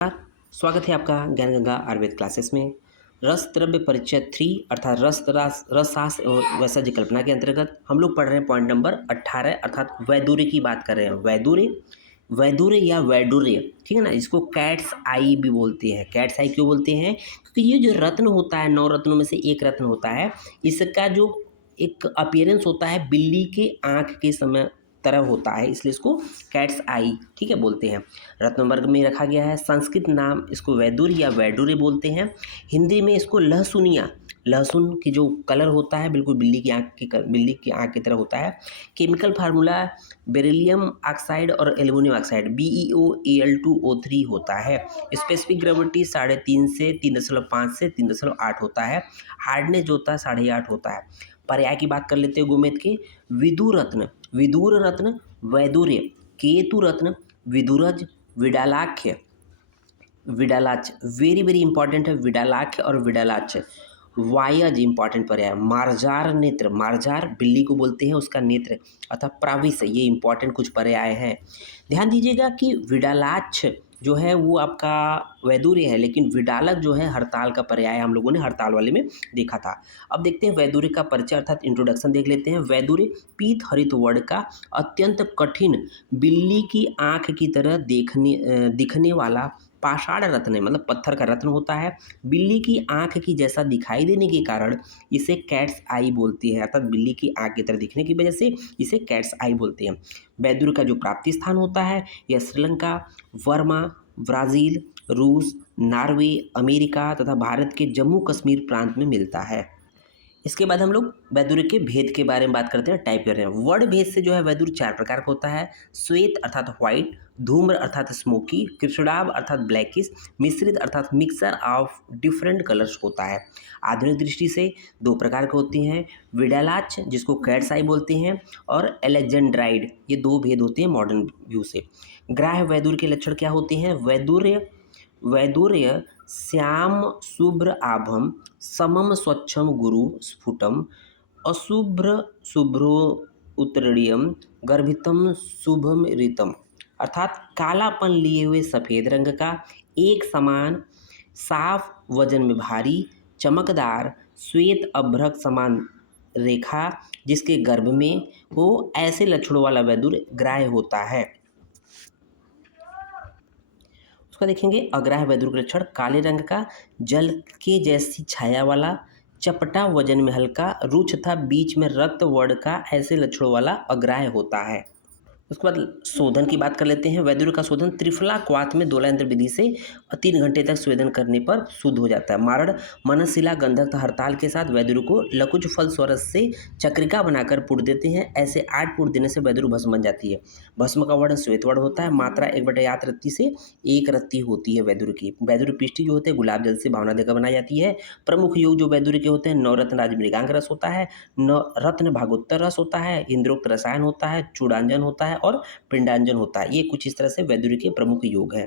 नमस्कार, स्वागत है आपका ज्ञान गंगा आयुर्वेद क्लासेस में। रस द्रव्य परिचय 3 अर्थात रसशास्त्र एवं वैसज्य कल्पना के अंतर्गत हम लोग पढ़ रहे हैं पॉइंट नंबर 18 अर्थात वैदुर्य की बात कर रहे हैं। वैदुर्य या वैडुर्य, ठीक है ना। इसको कैट्स आई भी बोलते हैं। कैट्स आई क्यों बोलते हैं? क्योंकि ये जो रत्न होता है, 9 रत्नों में से एक रत्न होता है। इसका जो एक अपीयरेंस होता है बिल्ली के आँख के समय तरह होता है, इसलिए इसको कैट्स आई, ठीक है, बोलते हैं। रत्न वर्ग में रखा गया है। संस्कृत नाम इसको वैदुर्य या वैडुर्य बोलते हैं। हिंदी में इसको लहसुनिया, लहसुन की जो कलर होता है बिल्कुल बिल्ली की आँख की तरह होता है। केमिकल फार्मूला बेरिलियम ऑक्साइड और एल्युमिनियम ऑक्साइड BeOAl2O3 होता है। स्पेसिफिक ग्रेविटी 3.5 से 3.5 से 3.8 होता है। हार्डनेस जो होता है 8.5 होता है। पर्याय की बात कर लेते हैं गोमेद के। विदुर रत्न, वैदुर्य, केतु रत्न, विदुरज, विडालाख्य, विडालाच, वेरी वेरी इंपॉर्टेंट है विडालाख्य और विडालाच। वायज इंपॉर्टेंट पर्याय। मार्जार नेत्र, मार्जार बिल्ली को बोलते हैं, उसका नेत्र अर्थात प्राविस, ये इंपॉर्टेंट कुछ पर्याय हैं। ध्यान दीजिएगा कि विडालाच जो है वो आपका वैदुर्य है, लेकिन विडालक जो है हड़ताल का पर्याय हम लोगों ने हड़ताल वाले में देखा था। अब देखते हैं वैदुर्य का परिचय अर्थात इंट्रोडक्शन देख लेते हैं। वैदुर्य पीत हरित वर्ण का अत्यंत कठिन बिल्ली की आँख की तरह दिखने वाला पाषाण रत्न है, मतलब पत्थर का रत्न होता है। बिल्ली की आँख की जैसा दिखाई देने के कारण इसे कैट्स आई बोलती है, अर्थात बिल्ली की आँख की तरह दिखने की वजह से इसे कैट्स आई बोलते हैं। वैदुर्य का जो प्राप्ति स्थान होता है यह श्रीलंका, बर्मा, ब्राज़ील, रूस, नॉर्वे, अमेरिका तथा भारत के जम्मू कश्मीर प्रांत में मिलता है। इसके बाद हम लोग वैदुर्य के भेद के बारे में बात करते हैं, टाइप कर रहे हैं। वर्ण भेद से जो है वैदुर्य 4 प्रकार का होता है। श्वेत अर्थात व्हाइट, धूम्र अर्थात स्मोकी, कृष्णाभ अर्थात ब्लैकिश, मिश्रित अर्थात मिक्सर ऑफ डिफरेंट कलर्स होता है। आधुनिक दृष्टि से 2 प्रकार के होते हैं, विडालाच जिसको कैट्स आई बोलते हैं और एलेक्जेंड्राइड, ये 2 भेद होते हैं मॉडर्न व्यू से। ग्राह्य वैदुर्य के लक्षण क्या होते हैं? वैदुर्य श्याम शुभ्र आभम, समम स्वच्छम गुरु स्फुटम, अशुभ्र शुभ्रो उत्तरीयम, गर्भितम शुभम ऋतम, अर्थात कालापन लिए हुए सफ़ेद रंग का, एक समान, साफ, वजन में भारी, चमकदार, श्वेत अभ्रक समान रेखा जिसके गर्भ में हो, ऐसे लक्षणों वाला वैदुर्य ग्राह्य होता है। उसका देखेंगे अग्राह्य वैदुर्य के लक्षण। काले रंग का, जल के जैसी छाया वाला, चपटा, वजन में हल्का, रुक्ष तथा बीच में रक्त वर्ण का, ऐसे लक्षणों वाला अग्राह्य होता है। उसके बाद शोधन की बात कर लेते हैं। वैदुर्य का शोधन त्रिफला क्वाथ में दोला यंत्र विधि से 3 घंटे तक स्वेदन करने पर शुद्ध हो जाता है। मारण, मनशिला, गंधक तथा हड़ताल के साथ वैदुर्य को लकुज फल स्वरस से चक्रिका बनाकर पुट देते हैं। ऐसे 8 पुट देने से वैदुर्य भस्म बन जाती है। भस्म का वर्ण श्वेत वर्ण होता है। मात्रा 1/8 रत्ती से 1 रत्ती होती है वैदुर्य की। वैदुर्य पिष्टी जो होते हैं गुलाब जल से भावना देकर बनाई जाती है। प्रमुख योग जो वैदुर्य के होते हैं, नवरत्न राजमृगांक रस होता है, रत्न भागोत्तर रस होता है, इंद्रोक्त रसायन होता है, चूड़ांजन होता है और पिंडांजन होता है। ये कुछ इस तरह से वैदुर्य के प्रमुख योग हैं।